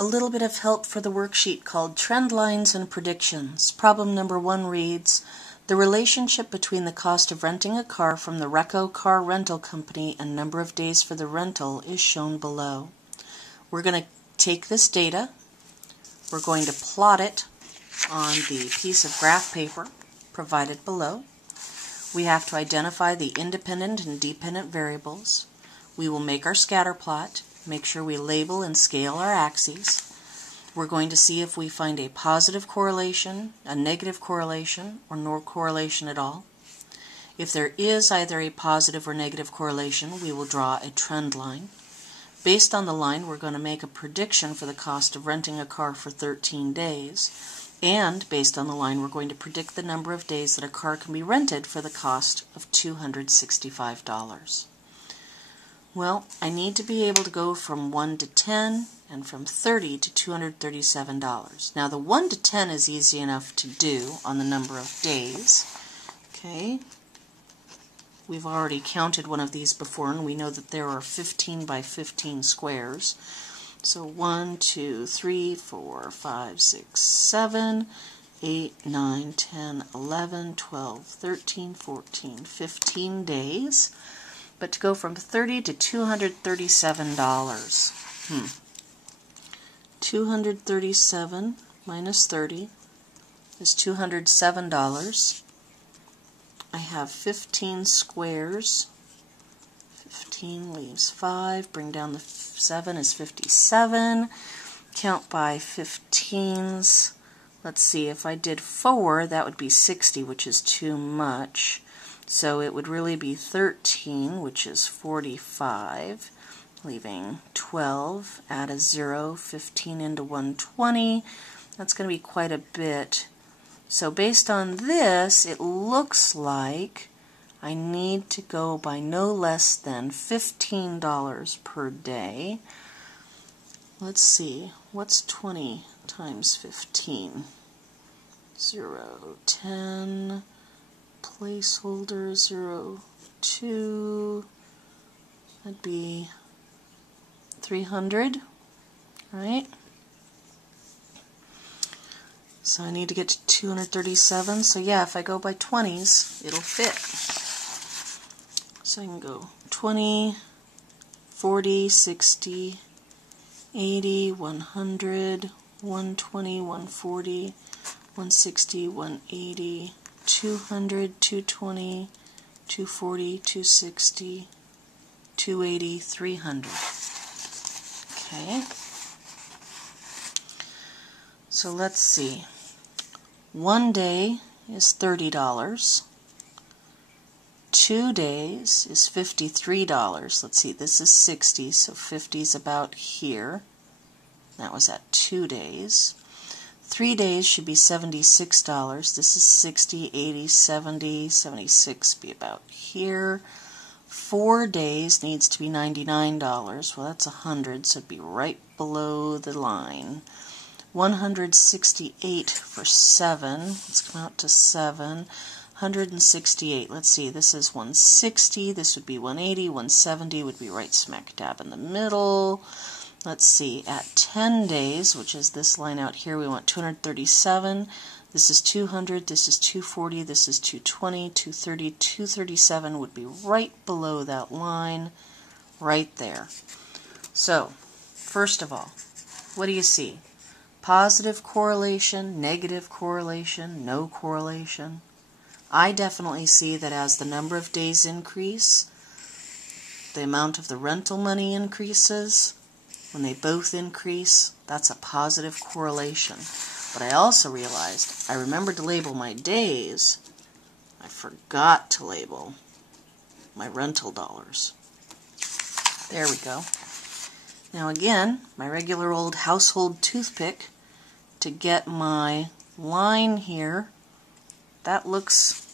A little bit of help for the worksheet called Trend Lines and Predictions. Problem number 1 reads, the relationship between the cost of renting a car from the Reco Car Rental Company and number of days for the rental is shown below. We're going to take this data, we're going to plot it on the piece of graph paper provided below. We have to identify the independent and dependent variables. We will make our scatter plot. Make sure we label and scale our axes. We're going to see if we find a positive correlation, a negative correlation, or no correlation at all. If there is either a positive or negative correlation, we will draw a trend line. Based on the line, we're going to make a prediction for the cost of renting a car for 13 days. And based on the line, we're going to predict the number of days that a car can be rented for the cost of $265. Well, I need to be able to go from 1 to 10 and from 30 to $237. Now the 1 to 10 is easy enough to do on the number of days. Okay, we've already counted one of these before and we know that there are 15 by 15 squares. So 1, 2, 3, 4, 5, 6, 7, 8, 9, 10, 11, 12, 13, 14, 15 days. But to go from 30 to $237, 237 minus 30 is $207. I have 15 squares. 15 leaves 5. Bring down the 7 is 57. Count by 15s. Let's see, if I did 4, that would be 60, which is too much. So it would really be 13, which is 45, leaving 12, add a 0, 15 into 120. That's going to be quite a bit. So based on this, it looks like I need to go by no less than $15 per day. Let's see, what's 20 times 15? 0, 10... placeholder 0, 2, that'd be 300, right? So I need to get to 237, so yeah, if I go by 20s, it'll fit. So I can go 20, 40, 60, 80, 100, 120, 140, 160, 180, 200, 220, 240, 260, 280, 300. Okay. So let's see. 1 day is $30. 2 days is $53. Let's see, this is 60, so 50 is about here. That was at 2 days. 3 days should be $76. This is 60, 80, 70, 76 be about here. 4 days needs to be $99. Well, that's 100, so it'd be right below the line. 168 for 7. Let's come out to 7. 168. Let's see, this is 160. This would be 180. 170 would be right smack dab in the middle. Let's see, at 10 days, which is this line out here, we want 237. This is 200, this is 240, this is 220, 230, 237 would be right below that line, right there. So, first of all, what do you see? Positive correlation, negative correlation, no correlation. I definitely see that as the number of days increase, the amount of the rental money increases. When they both increase, that's a positive correlation. But I also realized I remembered to label my days. I forgot to label my rental dollars. There we go. Now again, my regular old household toothpick to get my line here. That looks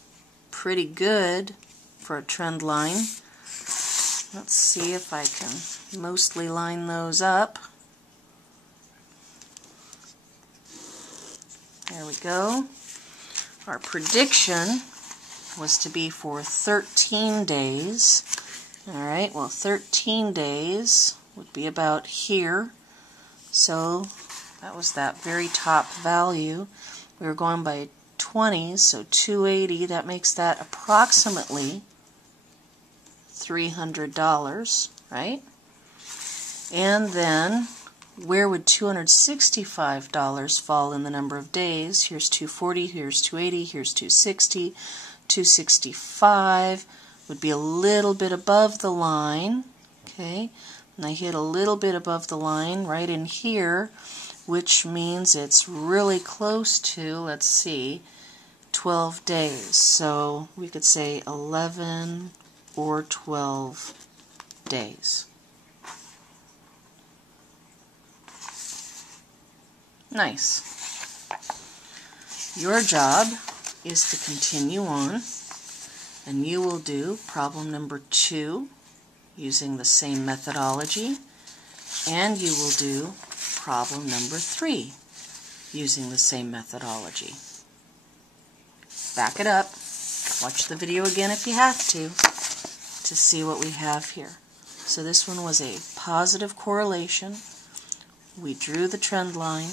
pretty good for a trend line. Let's see if I can mostly line those up. There we go. Our prediction was to be for 13 days. Alright, well 13 days would be about here. So that was that very top value. We were going by 20s, so 280, that makes that approximately $300, right? And then where would $265 fall in the number of days? Here's 240, here's 280, here's 260. 265 would be a little bit above the line, okay? And I hit a little bit above the line right in here, which means it's really close to, let's see, 12 days. So we could say 11 or 12 days. Nice. Your job is to continue on, and you will do problem number 2 using the same methodology, and you will do problem number 3 using the same methodology. Back it up, watch the video again if you have to see what we have here. So this one was a positive correlation. We drew the trend line.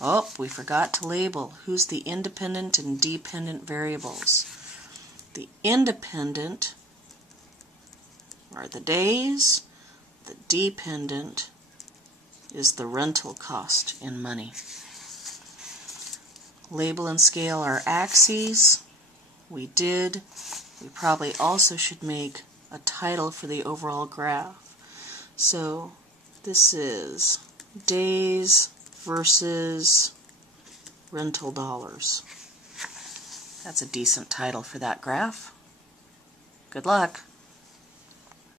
Oh, we forgot to label who's the independent and dependent variables. The independent are the days, the dependent is the rental cost in money. Label and scale our axes. We did. We probably also should make a title for the overall graph. So this is days versus rental dollars. That's a decent title for that graph. Good luck.